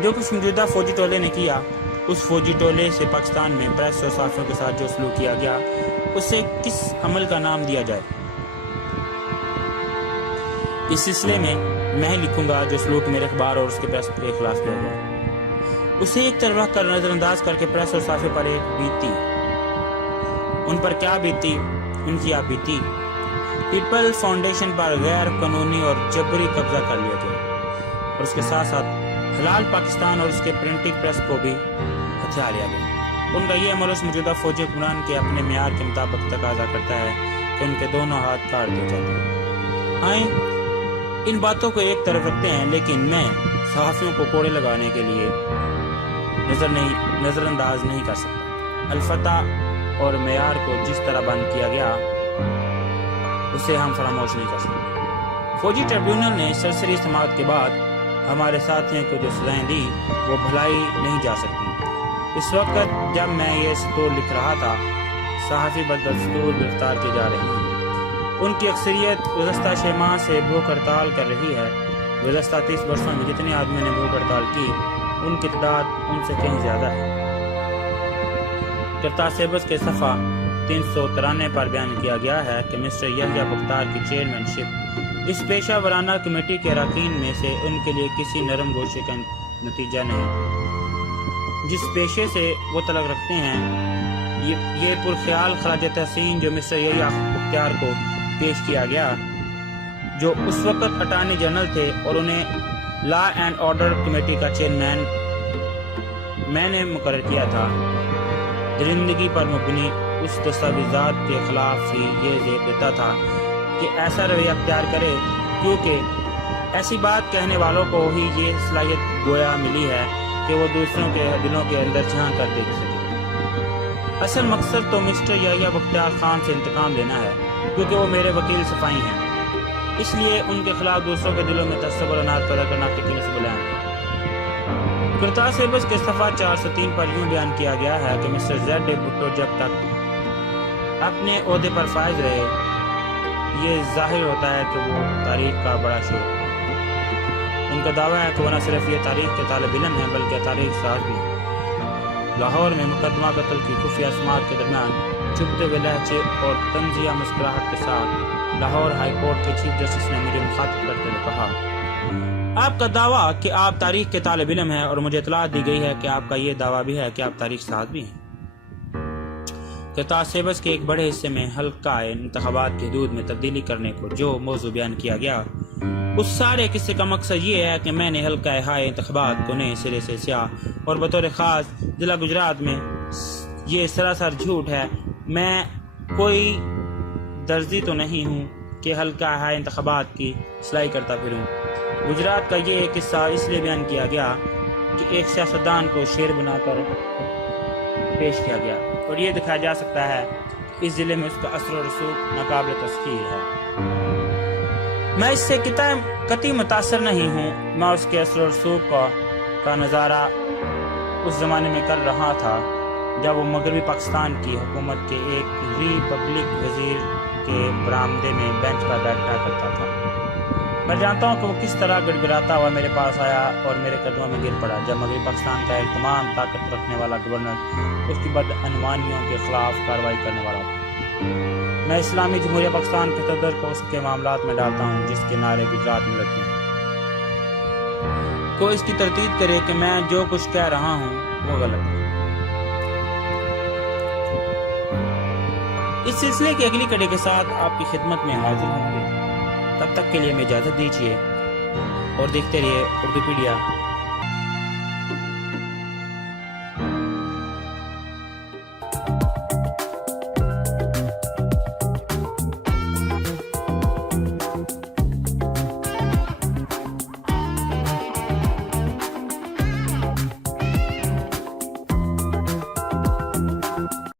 جو کچھ موجودہ فوجی ٹولے نے کیا، اس فوجی ٹولے سے پاکستان میں پریس اور صحافیوں کے ساتھ جو سلوک کیا گیا، اسے کس عمل کا نام دیا جائے؟ اس سلسلے میں ہی لکھوں گا جو سلوک میرے اخبار اور اس کے پریس کے خلاف کیا گیا۔ اسے ایک طرف رکھ کر نظر انداز کر کے پریس اور صحافیوں پر ایک بیتی، ان پر کیا بیتی؟ ان کی آپ بیتی پیپل فاؤنڈیشن پر غیر قانونی اور جبری قبضہ کر لیا گیا، اور اس کے ساتھ ساتھ حلال پاکستان اور اس کے پرنٹنگ پریس کو بھی ہتھیار لیا گیا۔ ان کا یہ عمل اس موجودہ فوجی حکمران کے اپنے معیار کے مطابق تقاضا کرتا ہے کہ ان کے دونوں ہاتھ کاٹ دیے جاتے ہیں۔ آئیں ان باتوں کو ایک طرف رکھتے ہیں، لیکن میں صحافیوں کو کوڑے لگانے کے لیے نظر انداز نہیں کر سکتا۔ الفتح اور معیار کو جس طرح بند کیا گیا اسے ہم فراموش نہیں کر سکتے۔ فوجی ٹریبیونل نے سرسری سماعت کے بعد ہمارے ساتھیوں کو جو سزائیں دی وہ بھلائی نہیں جا سکتی۔ اس وقت جب میں یہ سطور لکھ رہا تھا، صحافی بدستور گرفتار کیے جا رہے ہیں۔ ان کی اکثریت گزشتہ 6 ماہ سے بھوک ہڑتال کر رہی ہے۔ گزشتہ 30 برسوں میں جتنے آدمیوں نے بھوک ہڑتال کی، ان کی تعداد ان سے کہیں زیادہ ہے۔ کرتار سیبس کے صفحہ 393 پر بیان کیا گیا ہے کہ مسٹر یحییٰ بختار کی چیئرمین شپ اس پیشہ ورانہ کمیٹی کے اراکین میں سے ان کے لیے کسی نرم گوشے کا نتیجہ نہیں۔ جس پیشے سے وہ تعلق رکھتے ہیں، یہ پرخیال خراج تحسین جو مسٹر یحییٰ بختار کو پیش کیا گیا، جو اس وقت اٹارنی جنرل تھے اور انہیں لا اینڈ آرڈر کمیٹی کا چیئرمین میں نے مقرر کیا تھا، درندگی پر مبنی اس دستاویزات کے خلاف ہی یہ زیب دیتا تھا کہ ایسا رویہ اختیار کرے، کیونکہ ایسی بات کہنے والوں کو ہی یہ صلاحیت گویا ملی ہے کہ وہ دوسروں کے دلوں کے اندر جھانک کر دیکھ سکے۔ اصل مقصد تو مسٹر یحییٰ بختار خان سے انتقام لینا ہے، کیونکہ وہ میرے وکیل صفائی ہیں۔ اس لیے ان کے خلاف دوسروں کے دلوں میں تعصب اور اناد پیدا کرنا حقیقی نصب العین ہے۔ کرتار سیبس کے صفحہ 403 پر یوں بیان کیا گیا ہے کہ مسٹر زیڈ اے بھٹو جب تک اپنے عہدے پر فائز رہے، یہ ظاہر ہوتا ہے کہ وہ تاریخ کا بڑا شعور ہے۔ ان کا دعویٰ ہے کہ وہ نہ صرف یہ تاریخ کے طالب علم ہیں بلکہ تاریخ ساز بھی ہیں۔ لاہور میں مقدمہ قتل کی خفیہ سماعت کے درمیان چھپتے ہوئے لہجے اور طنزیہ مسکراہٹ کے ساتھ لاہور ہائی کورٹ کے چیف جسٹس نے مجھے مخاطب کرتے ہوئے کہا، آپ کا دعویٰ کہ آپ تاریخ کے طالب علم ہیں، اور مجھے اطلاع دی گئی ہے کہ آپ کا یہ دعویٰ بھی ہے کہ آپ تاریخ ساز بھی ہیں۔ کرتار سیبس کے ایک بڑے حصے میں حلقہ انتخابات کی حدود میں تبدیلی کرنے کو جو موضوع بیان کیا گیا، اس سارے قصے کا مقصد یہ ہے کہ میں نے حلقہ ہائے انتخابات کو نئے سرے سے سیاہ اور بطور خاص ضلع گجرات میں، یہ سراسر جھوٹ ہے، میں کوئی درزی تو نہیں ہوں کہ حلقہ ہائے انتخابات کی سلائی کرتا پھروں۔ گجرات کا یہ قصہ اس لیے بیان کیا گیا کہ ایک سیاستدان کو شیر بنا کر پیش کیا گیا، اور یہ دکھایا جا سکتا ہے کہ اس ضلع میں اس کا اثر و رسوخ ناقابل تسخیر ہے۔ میں اس سے قطعی متاثر نہیں ہوں۔ میں اس کے اثر و رسوخ کا نظارہ اس زمانے میں کر رہا تھا جب وہ مغربی پاکستان کی حکومت کے ایک ریپبلک وزیر کے برآمدے میں بینچ پر بیٹھا کرتا تھا۔ میں جانتا ہوں کہ وہ کس طرح گڑگڑاتا ہوا میرے پاس آیا اور میرے قدموں میں گر پڑا جب مغربی پاکستان کا ایک تمام طاقت رکھنے والا گورنر اس کی بدعنوانیوں کے خلاف کارروائی کرنے والا تھا۔ میں اسلامی جمہوریہ پاکستان کے صدر کو اس کے معاملات میں ڈالتا ہوں جس کے نعرے گجرات میں لگتے ہیں، کو اس کی تردید کرے کہ میں جو کچھ کہہ رہا ہوں وہ غلط ہے۔ اس سلسلے کی اگلی کڑی کے ساتھ آپ کی خدمت میں حاضر ہوں گے۔ تب تک کے لیے میں اجازت دیجیے اور دیکھتے رہیے اردو پیڈیا۔